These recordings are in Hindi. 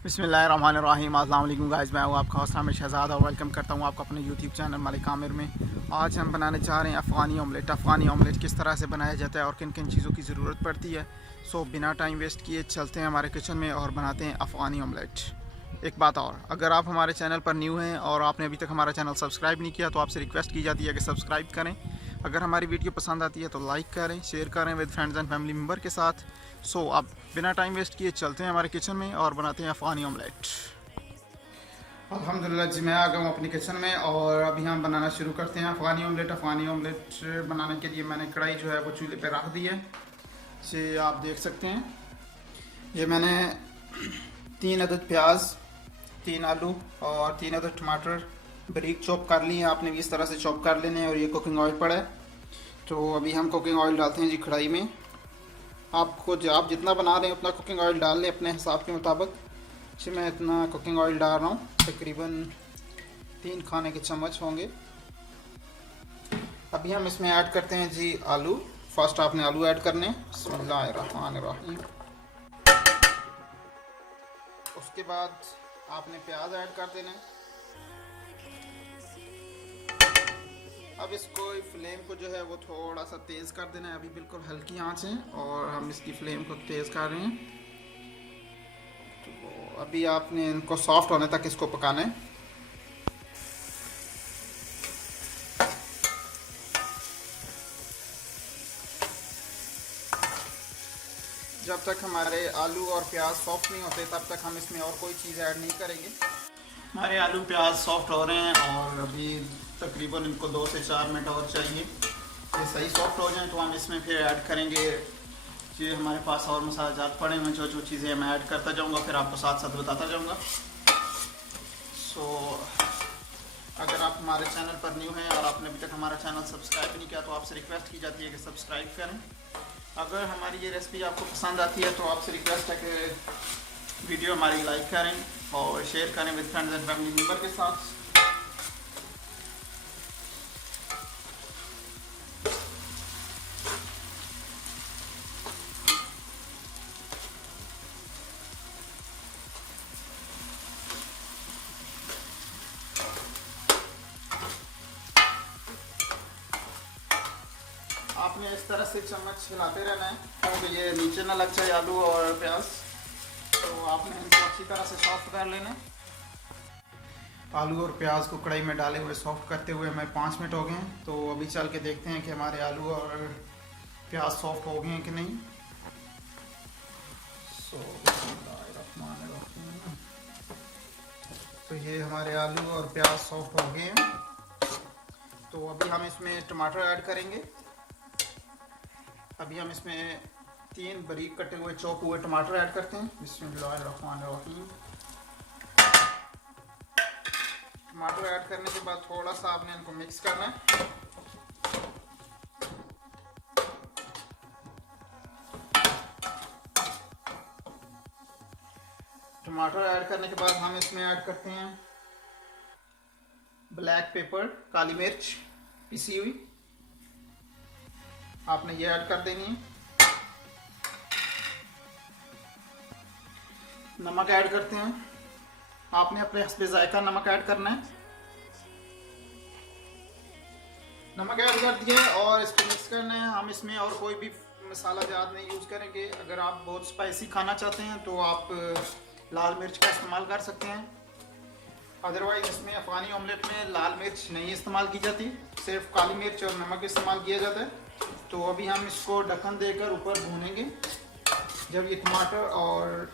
बिस्मिल्लाहिर्रहमानिर्रहीम। अस्सलाम वालेकुम गाइस, मैं हूँ आपका होस्ट हामिद शहजाद और वेलकम करता हूँ आपको अपने यूट्यूब चैनल मलिक आमिर में। आज हम बनाने जा रहे हैं अफ़गानी ऑमलेट। अफ़गानी ऑमलेट किस तरह से बनाया जाता है और किन किन चीज़ों की ज़रूरत पड़ती है। सो बिना टाइम वेस्ट किए चलते हैं हमारे किचन में और बनाते हैं अफ़गानी ऑमलेट। एक बात और, अगर आप हमारे चैनल पर न्यू हैं और आपने अभी तक हमारा चैनल सब्सक्राइब नहीं किया तो आपसे रिक्वेस्ट की जाती है कि सब्सक्राइब करें। अगर हमारी वीडियो पसंद आती है तो लाइक करें, शेयर करें with friends and family member के साथ। सो अब बिना टाइम वेस्ट किए चलते हैं हमारे किचन में और बनाते हैं अफ़गानी ऑमलेट। अल्हम्दुलिल्लाह जी, मैं आ गया हूँ अपनी किचन में और अभी हम बनाना शुरू करते हैं अफ़गानी ऑमलेट। अफ़गानी ऑमलेट बनाने के लिए मैंने कढ़ाई जो है वो चूल्हे पे रख दी है। ये आप देख सकते हैं, ये मैंने 3 अदद प्याज, 3 आलू और 3 अदद टमाटर बारीक चॉप कर लिए हैं। आपने भी इस तरह से चॉप कर लेने हैं। और ये कुकिंग ऑयल पड़ा है, तो अभी हम कुकिंग ऑयल डालते हैं जी कढ़ाई में। आप जितना बना रहे हैं उतना कुकिंग ऑयल डाल लें अपने हिसाब के मुताबिक। जी मैं इतना कुकिंग ऑयल डाल रहा हूँ, तकरीबन 3 खाने के चम्मच होंगे। अभी हम इसमें ऐड करते हैं जी आलू। फर्स्ट आपने आलू ऐड करने, बिस्मिल्लाहिर्रहमानिर्रहीम। उसके बाद आपने प्याज ऐड कर देना। अब इसको फ्लेम को जो है वो थोड़ा सा तेज़ कर देना है। अभी बिल्कुल हल्की आंच है और हम इसकी फ्लेम को तेज़ कर रहे हैं। तो अभी आपने इनको सॉफ्ट होने तक इसको पकाना है। जब तक हमारे आलू और प्याज सॉफ्ट नहीं होते तब तक हम इसमें और कोई चीज़ ऐड नहीं करेंगे। हमारे आलू प्याज सॉफ्ट हो रहे हैं और अभी तकरीबन इनको 2 से 4 मिनट और चाहिए। ये सही सॉफ्ट हो जाएं तो हम इसमें फिर ऐड करेंगे। ये हमारे पास और मसाला जात पड़े हैं, जो जो चीज़ें मैं ऐड करता जाऊंगा फिर आपको साथ साथ बताता जाऊंगा। सो अगर आप हमारे चैनल पर न्यू हैं और आपने अभी तक हमारा चैनल सब्सक्राइब नहीं किया तो आपसे रिक्वेस्ट की जाती है कि सब्सक्राइब करें। अगर हमारी ये रेसिपी आपको पसंद आती है तो आपसे रिक्वेस्ट है कि वीडियो हमारी लाइक करें और शेयर करें with friends and family member के साथ। आपने इस तरह से चम्मच हिलाते रहना है क्योंकि ये नीचे ना लग जाए आलू और प्याज। तो आपने इनको अच्छी तरह से सॉफ्ट कर लेना है। आलू और प्याज को कढ़ाई में डाले हुए सॉफ्ट करते हुए हमें 5 मिनट हो गए हैं। तो अभी चल के देखते हैं कि हमारे आलू और प्याज सॉफ्ट हो गए हैं कि नहीं। तो ये हमारे आलू और प्याज सॉफ्ट हो गए हैं। तो अभी हम इसमें टमाटर ऐड करेंगे। अभी हम इसमें 3 बारीक कटे हुए चॉप हुए टमाटर ऐड करते हैं। बिस्मिल्लाहिर्रहमानिर्रहीम। टमाटर ऐड करने के बाद थोड़ा सा आपने इनको मिक्स करना है। टमाटर ऐड करने के बाद हम इसमें ऐड करते हैं ब्लैक पेपर, काली मिर्च पिसी हुई। आपने ये ऐड कर देनी है। नमक ऐड करते हैं। आपने अपने हस्बे जायका नमक ऐड करना है। नमक ऐड कर दिए और इसको मिक्स करना है। हम इसमें और कोई भी मसाला ज़्यादा नहीं यूज़ करेंगे। अगर आप बहुत स्पाइसी खाना चाहते हैं तो आप लाल मिर्च का इस्तेमाल कर सकते हैं। अदरवाइज़ इसमें अफ़गानी ऑमलेट में लाल मिर्च नहीं इस्तेमाल की जाती, सिर्फ काली मिर्च और नमक इस्तेमाल किया जाता है। तो अभी हम इसको ढक्कन देकर ऊपर भूनेंगे। जब ये टमाटर और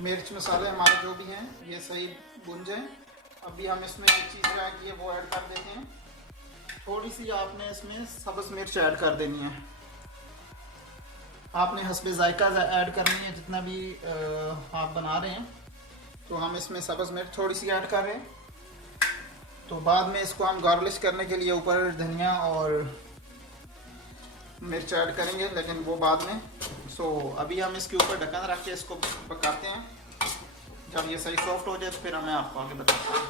मिर्च मसाले हमारे जो भी हैं ये सही भुन जाएं। अभी हम इसमें एक चीज़ रह गई है वो ऐड कर देते हैं। थोड़ी सी आपने इसमें सब्ज़ मिर्च ऐड कर देनी है। आपने हस्बे जायका ऐड करनी है जितना भी आप बना रहे हैं। तो हम इसमें सब्ज़ मिर्च थोड़ी सी ऐड कर रहे हैं। तो बाद में इसको हम गार्निश करने के लिए ऊपर धनिया और मिर्च ऐड करेंगे, लेकिन वो बाद में। सो अभी हम इसके ऊपर ढक्कन रख के इसको पकाते हैं। जब ये सही सॉफ्ट हो जाए तो फिर मैं आपको आगे बताता हूँ।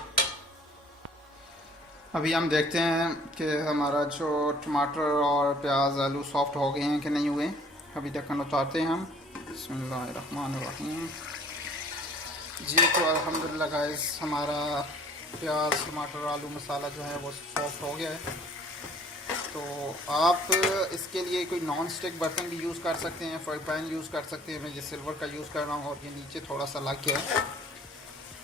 अभी हम देखते हैं कि हमारा जो टमाटर और प्याज आलू सॉफ्ट हो गए हैं कि नहीं हुए। अभी ढक्कन उतारते हैं हम। बिस्मिल्लाहिर्रहमानिर्रहीम। जी तो अल्हम्दुलिल्लाह गाइस, हमारा प्याज टमाटर आलू मसाला जो है वो सॉफ्ट हो गया है। तो आप इसके लिए कोई नॉन स्टिक बर्तन भी यूज़ कर सकते हैं, फ्राई पैन यूज़ कर सकते हैं। मैं ये सिल्वर का यूज़ कर रहा हूँ और ये नीचे थोड़ा सा लग गया है।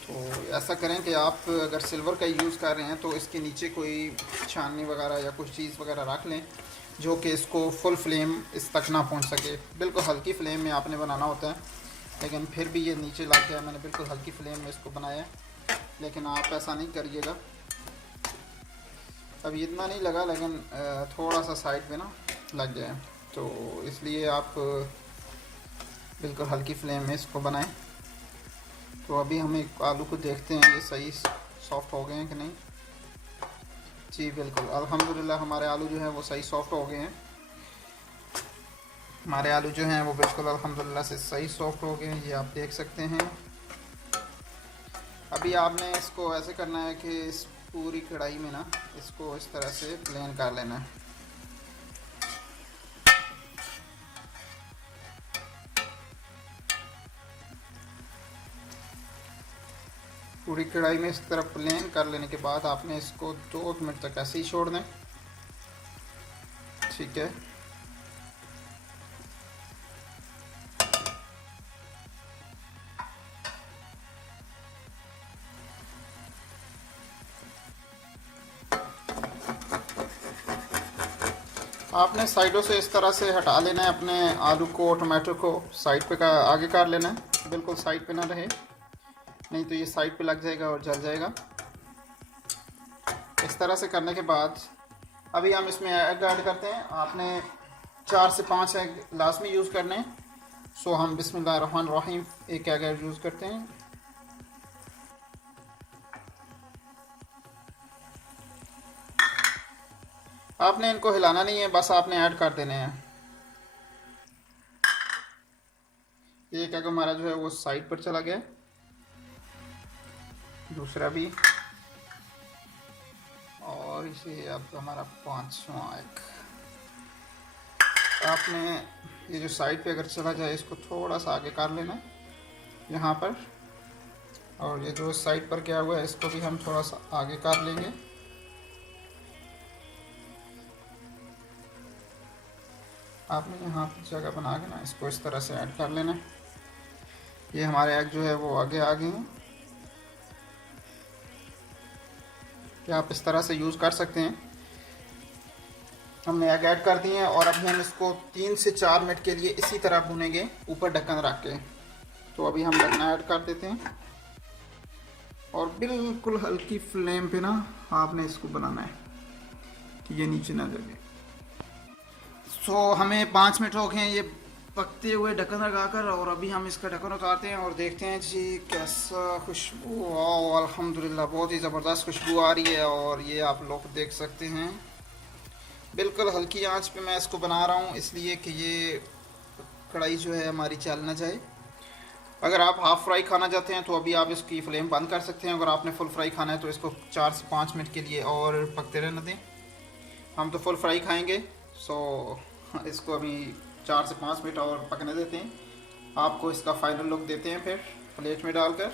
तो ऐसा करें कि आप अगर सिल्वर का यूज़ कर रहे हैं तो इसके नीचे कोई छाननी वगैरह या कुछ चीज़ वगैरह रख लें जो कि इसको फुल फ्लेम इस तक ना पहुंच सके। बिल्कुल हल्की फ्लेम में आपने बनाना होता है, लेकिन फिर भी ये नीचे लग गया। मैंने बिल्कुल हल्की फ्लेम में इसको बनाया है, लेकिन आप ऐसा नहीं करिएगा। अभी इतना नहीं लगा, लेकिन थोड़ा सा साइड पे ना लग गया है, तो इसलिए आप बिल्कुल हल्की फ्लेम में इसको बनाएं। तो अभी हम एक आलू को देखते हैं ये सही सॉफ्ट हो गए हैं कि नहीं। जी बिल्कुल अल्हम्दुलिल्लाह हमारे आलू जो हैं वो सही सॉफ्ट हो गए हैं। हमारे आलू जो हैं वो बिल्कुल अल्हम्दुलिल्लाह से सही सॉफ्ट हो गए हैं, ये आप देख सकते हैं। अभी आपने इसको ऐसे करना है कि इस पूरी कढ़ाई में ना इसको इस तरह से प्लेन कर लेना है। पूरी कढ़ाई में इस तरह प्लेन कर लेने के बाद आपने इसको 2 मिनट तक ऐसे ही छोड़ दें। ठीक है, आपने साइडों से इस तरह से हटा लेना है अपने आलू को, टमाटर को साइड पे का आगे कर लेना है, बिल्कुल साइड पे ना रहे, नहीं तो ये साइड पे लग जाएगा और जल जाएगा। इस तरह से करने के बाद अभी हम इसमें एग ऐड करते हैं। आपने 4 से 5 एग लास्ट में यूज़ करने हैं। सो हम बिस्मिल्लाहिर्रहमानिर्रहीम एक एग यूज़ करते हैं। आपने इनको हिलाना नहीं है, बस आपने ऐड कर देने हैं। एक एग हमारा जो है वो साइड पर चला गया, दूसरा भी, और इसे अब हमारा 5वां एग। आपने ये जो साइड पे अगर चला जाए इसको थोड़ा सा आगे कर लेना यहाँ पर, और ये जो साइड पर क्या हुआ है इसको भी हम थोड़ा सा आगे कर लेंगे। आपने यहाँ पर जगह बना के ना इसको इस तरह से ऐड कर लेना। ये हमारे एग जो है वो आगे आ गए हैं। कि आप इस तरह से यूज़ कर सकते हैं। हमने एग ऐड कर दिए हैं और अभी हम इसको 3 से 4 मिनट के लिए इसी तरह भूनेंगे ऊपर ढक्कन रख के। तो अभी हम ढक्कन ऐड कर देते हैं और बिल्कुल हल्की फ्लेम पे ना आपने इसको बनाना है कि ये नीचे ना लगे। सो हमें 5 मिनट हो गए हैं ये पकते हुए ढक्कन लगाकर, और अभी हम इसका ढक्कन उतारते हैं और देखते हैं जी कैसा खुशबू। अल्हम्दुलिल्लाह बहुत ही ज़बरदस्त खुशबू आ रही है, और ये आप लोग देख सकते हैं। बिल्कुल हल्की आंच पे मैं इसको बना रहा हूँ, इसलिए कि ये कढ़ाई जो है हमारी जल ना जाए। अगर आप हाफ़ फ्राई खाना चाहते हैं तो अभी आप इसकी फ्लेम बंद कर सकते हैं। अगर आपने फुल फ्राई खाना है तो इसको 4 से 5 मिनट के लिए और पकते रहने दें। हम तो फुल फ्राई खाएंगे, सो इसको अभी 4 से 5 मिनट और पकने देते हैं। आपको इसका फाइनल लुक देते हैं फिर प्लेट में डालकर।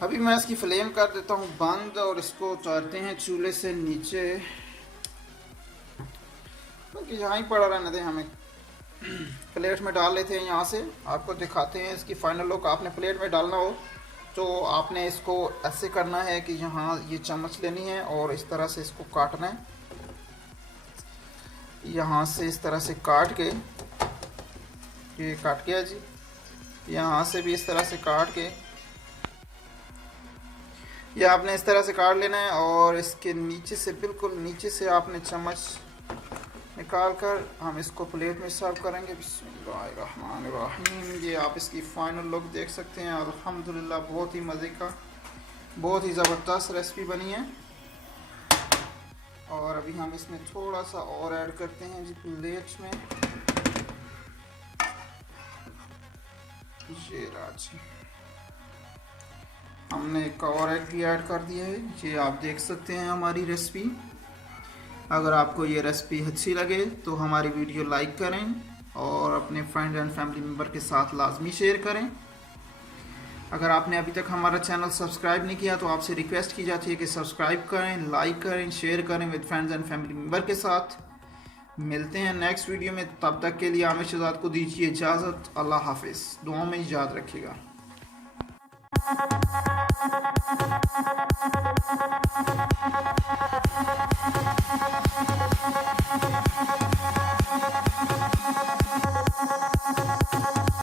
अभी मैं इसकी फ्लेम कर देता हूँ बंद और इसको उतारते हैं चूल्हे से नीचे। बाकी यहाँ ही पड़ा रहने दें, हमें प्लेट में डाल लेते हैं। यहाँ से आपको दिखाते हैं इसकी फाइनल लुक। आपने प्लेट में डालना हो तो आपने इसको ऐसे करना है कि यहाँ ये चम्मच लेनी है और इस तरह से इसको काटना है। यहाँ से इस तरह से काट के, ये काट गया जी, यहाँ से भी इस तरह से काट के ये आपने इस तरह से काट लेना है, और इसके नीचे से बिल्कुल नीचे से आपने चम्मच निकाल कर हम इसको प्लेट में सर्व करेंगे। बिस्मिल्लाहिर्रहमानिर्रहीम। ये आप इसकी फाइनल लुक देख सकते हैं। अल्हम्दुलिल्लाह बहुत ही मज़े का, बहुत ही ज़बरदस्त रेसिपी बनी है। और अभी हम इसमें थोड़ा सा और ऐड करते हैं जी प्लेट में। ये राजी हमने एक और एग भी ऐड कर दिया है। ये आप देख सकते हैं हमारी रेसिपी। अगर आपको ये रेसिपी अच्छी लगे तो हमारी वीडियो लाइक करें और अपने फ्रेंड एंड फैमिली मेम्बर के साथ लाजमी शेयर करें। अगर आपने अभी तक हमारा चैनल सब्सक्राइब नहीं किया तो आपसे रिक्वेस्ट की जाती है कि सब्सक्राइब करें, लाइक करें, शेयर करें with friends and family member के साथ। मिलते हैं नेक्स्ट वीडियो में, तब तक के लिए आमिर शहजाद को दीजिए इजाज़त। अल्लाह हाफिज़। दुआ में याद रखिएगा।